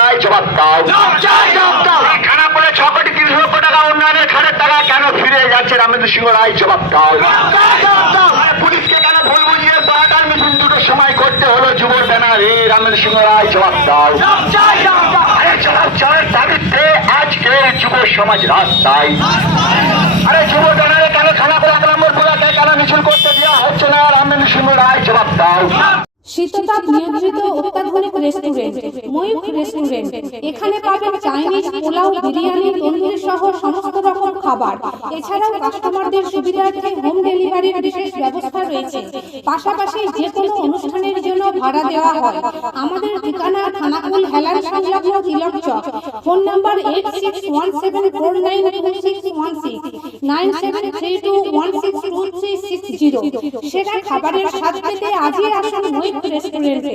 রায় জবাব দাও। খানাপুরে 6 কোটি 30 লক্ষ টাকা উন্নয়নের খাতের টাকা কেন ফিরে যাচ্ছে রামেন্দ্র সিংহ রায় জবাব দাও। পুলিশকে কেন ভুল বুঝিয়ে বারোটার মিছিল দুটোর সময় করতে হলো যুব ব্যানারে রামেন্দ্র সিংহ রায় জবাব দাও। আরে চলার দাবিতে আজকে যুব সমাজ রাস্তায়। আরে যুব ব্যানারে কেন খানাপুর 1 নম্বর বুলাকে কেন মিছিল করতে দেওয়া হচ্ছে না রামেন্দ্র সিংহ রায় জবাব দাও। শীততাপ নিয়ন্ত্রিত অত্যাধুনিক রেস্টুরেন্ট ময়ূখ রেস্টুরেন্ট। এখানে পাবেন চাইনিজ, পোলাও, বিরিয়ানি, তন্দুরি সহ সমস্ত রকম খাবার। এছাড়াও কাস্টমারদের সুবিধার্থে হোম ডেলিভারির বিশেষ ব্যবস্থা রয়েছে। পাশাপাশি যে কোনো অনুষ্ঠানের জন্য ভাড়া দেওয়া হয়। আমাদের ঠিকানা খানাকুল হেলান সংলগ্ন তিলক চক। Phone number 8617492616 9732162360। সেরা খাবারের স্বাদ পেতে আজই আসুন ময়ূখ রেস্টুরেন্টে।